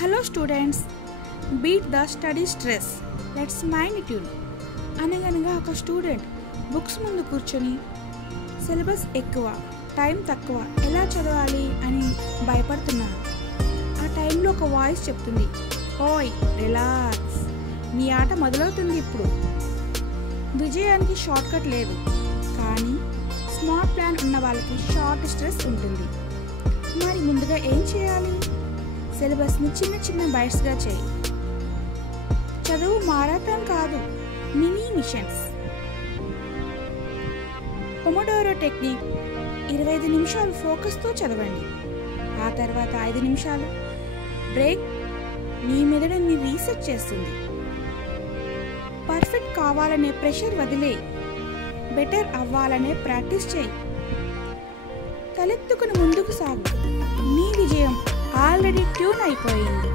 Hello students, beat the study stress. Let's mind tune. అనగనగా ఒక student books ముందు కూర్చొని సిలబస్ ఎక్కువ, టైం తక్కువ, ఎలా చదవాలి అని భయపడుతున్నాను. ఆ టైంలో ఒక వాయిస్ చెప్తుంది, ఓయ్ రిలాక్స్, నీ ఆట మొదలవుతుంది ఇప్పుడు. విజయానికి షార్ట్ కట్ లేదు, కానీ స్మార్ట్ ప్లాన్ ఉన్న వాళ్ళకి షార్ట్ స్ట్రెస్ ఉంటుంది. మరి ముందుగా ఏం చేయాలి? సిలబస్ని చిన్న చిన్న బైట్స్గా చేయి. చదువు మారాథాన్ కాదు, మినీ మిషన్స్. పొమోడోరో టెక్నిక్ 25 నిమిషాలు ఫోకస్తో చదవండి. ఆ తర్వాత 5 నిమిషాలు బ్రేక్ మీ మెదడుని రీసెట్ చేస్తుంది. పర్ఫెక్ట్ కావాలనే ప్రెషర్ వదిలే, బెటర్ అవ్వాలనే ప్రాక్టీస్ చేయి. తలెత్తుకుని ముందుకు సాగు, నీ విజయం ఆల్రెడీ ట్యూన్ అయిపోయింది.